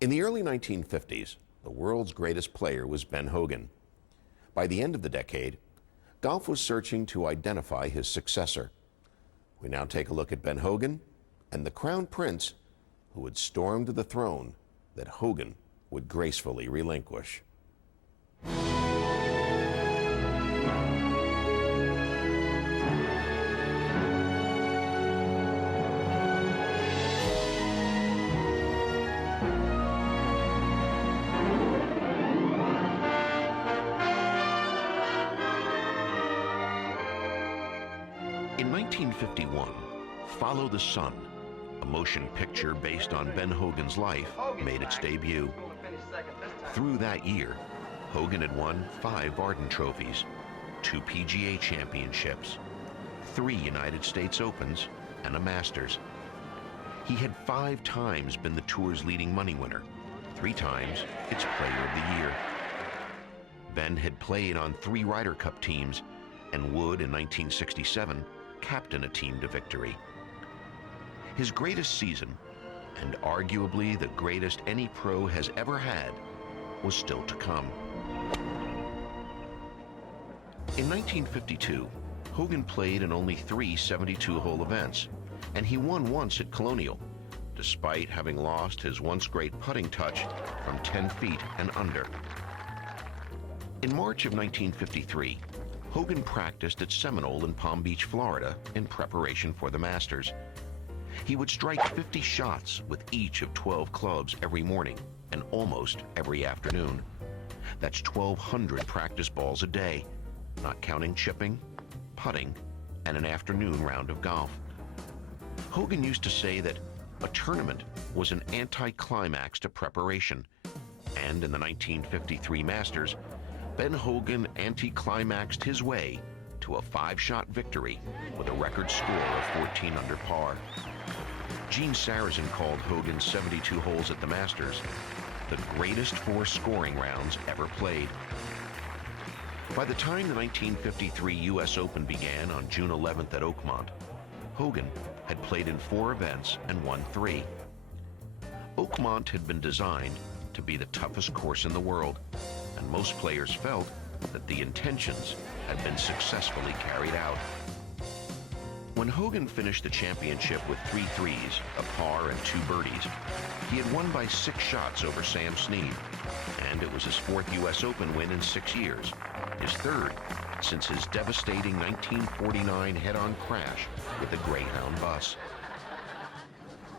In the early 1950s, the world's greatest player was Ben Hogan. By the end of the decade, golf was searching to identify his successor. We now take a look at Ben Hogan and the Crown Prince who would storm to the throne that Hogan would gracefully relinquish. In 1951, Follow the Sun, a motion picture based on Ben Hogan's life, made its debut. Through that year, Hogan had won 5 Arden trophies, 2 PGA championships, 3 United States Opens, and a Masters. He had 5 times been the tour's leading money winner, 3 times its Player of the Year. Ben had played on 3 Ryder Cup teams and would, in 1967, captain a team to victory. His greatest season, and arguably the greatest any pro has ever had, was still to come. In 1952, Hogan played in only 3 72-hole events, and he won once at Colonial, despite having lost his once great putting touch from 10 feet and under. In March of 1953, Hogan practiced at Seminole in Palm Beach, Florida, in preparation for the Masters. He would strike 50 shots with each of 12 clubs every morning and almost every afternoon. That's 1,200 practice balls a day, not counting chipping, putting, and an afternoon round of golf. Hogan used to say that a tournament was an anticlimax to preparation, and in the 1953 Masters, Ben Hogan anticlimaxed his way to a 5-shot victory with a record score of 14 under par. Gene Sarazen called Hogan's 72 holes at the Masters the greatest 4 scoring rounds ever played. By the time the 1953 U.S. Open began on June 11th at Oakmont, Hogan had played in 4 events and won 3. Oakmont had been designed to be the toughest course in the world, and most players felt that the intentions had been successfully carried out. When Hogan finished the championship with 3 threes, a par, and 2 birdies, he had won by 6 shots over Sam Snead, and it was his 4th U.S. Open win in 6 years, his 3rd since his devastating 1949 head-on crash with the Greyhound bus.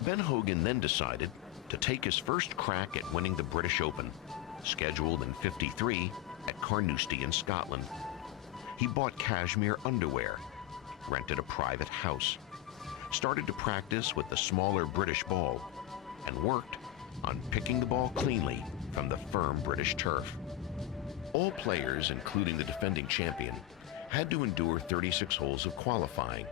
Ben Hogan then decided to take his first crack at winning the British Open, scheduled in '53 at Carnoustie in Scotland. He bought cashmere underwear, rented a private house, started to practice with the smaller British ball, and worked on picking the ball cleanly from the firm British turf. All players, including the defending champion, had to endure 36 holes of qualifying,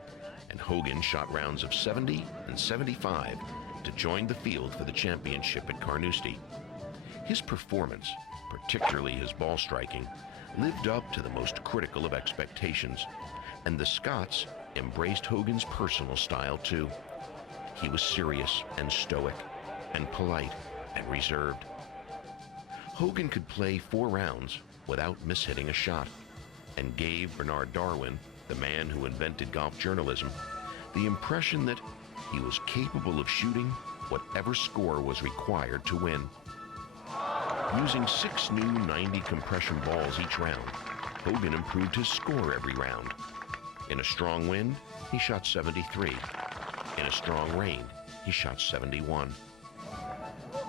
and Hogan shot rounds of 70 and 75 to join the field for the championship at Carnoustie. His performance, particularly his ball striking, lived up to the most critical of expectations, and the Scots embraced Hogan's personal style too. He was serious and stoic and polite and reserved. Hogan could play 4 rounds without mishitting a shot, and gave Bernard Darwin, the man who invented golf journalism, the impression that he was capable of shooting whatever score was required to win. Using 6 new 90 compression balls each round, Hogan improved his score every round. In a strong wind, he shot 73. In a strong rain, he shot 71.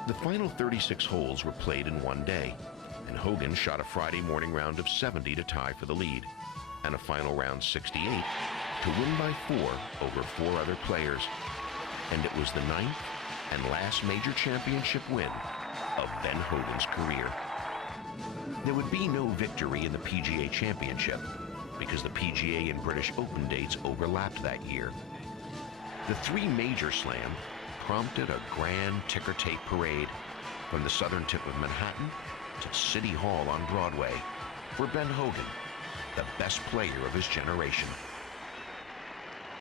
The final 36 holes were played in one day, and Hogan shot a Friday morning round of 70 to tie for the lead, and a final round 68 to win by 4 over 4 other players. And it was the 9th and last major championship win of Ben Hogan's career. There would be no victory in the PGA Championship because the PGA and British Open dates overlapped that year. The 3 major slam prompted a grand ticker tape parade from the southern tip of Manhattan to City Hall on Broadway for Ben Hogan, the best player of his generation.